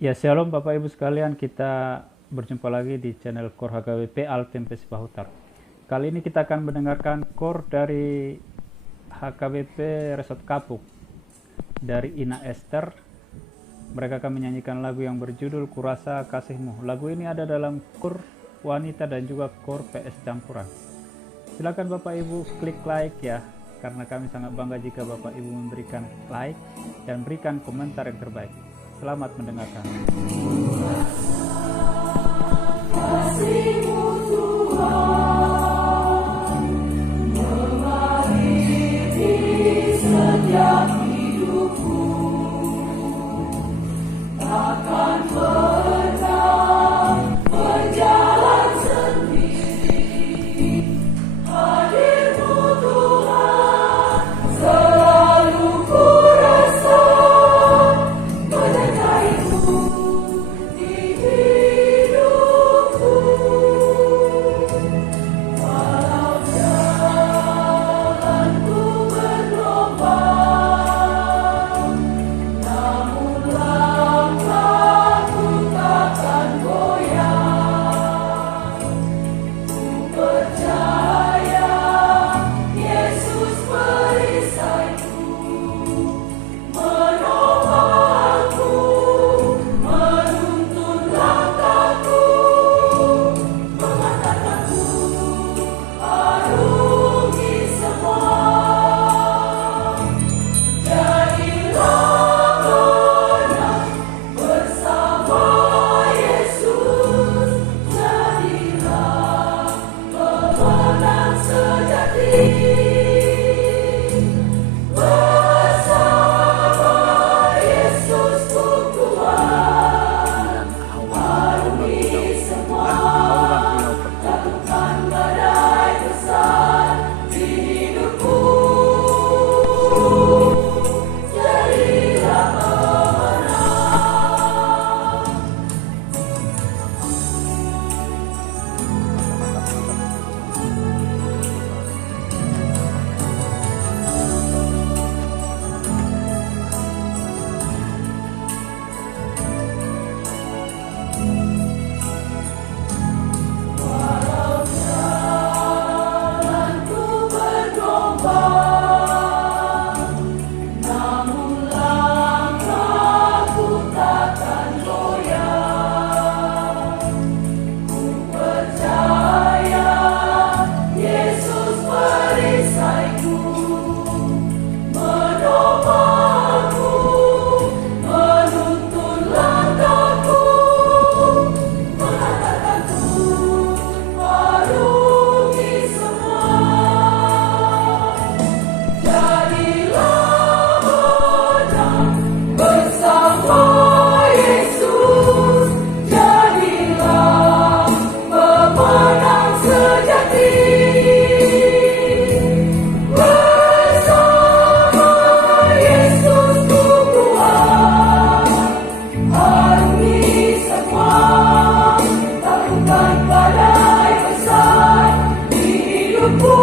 Ya, shalom Bapak Ibu sekalian, kita berjumpa lagi di channel Core HKBP Altempe Sipahutar. Kali ini kita akan mendengarkan core dari HKBP Resort Kapuk dari Ina Esther. Mereka akan menyanyikan lagu yang berjudul Kurasa Kasihmu. Lagu ini ada dalam core wanita dan juga core PS campuran. Silakan Bapak Ibu klik like ya, karena kami sangat bangga jika Bapak Ibu memberikan like dan berikan komentar yang terbaik. Selamat mendengarkan. Kasih-Mu Tuhan mengakhiri setiap hidupku, takkan pernah berjalan sendiri. Hadir-Mu Tuhan selalu ku rasa menyertai-Mu di hidupku. Walau jalanku bergelombang, namun langkahku takkan goyah. Ku percaya Yesus perisaiku, menolongku, menuntun langkahku, mengantarkanku arungi semua. Jadilah menang bersama Yesus, jadilah pemenang sejati. Bersama Yesus ku kuat, arungi semua, lakukan badai besar di hidupku. Jadilah pemenang. Walau jalanku bergelombang, namun langkahku takkan goyah. Ku percaya Yesus perisaiku, menolongku, menuntun langkahku, mengantarkanku arungi semua. Jadilah menang bersama Yesus, jadilah pemenang sejati. Bersama Yesus ku kuat, arungi semua, lakukan badai besar di hidupku.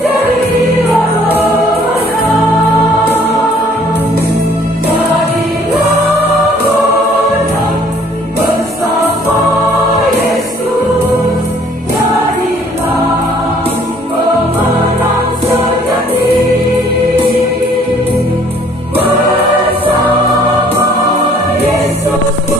Jadilah pemenang, jadilah menang bersama Yesus, jadilah pemenang sejati. Bersama Yesus ku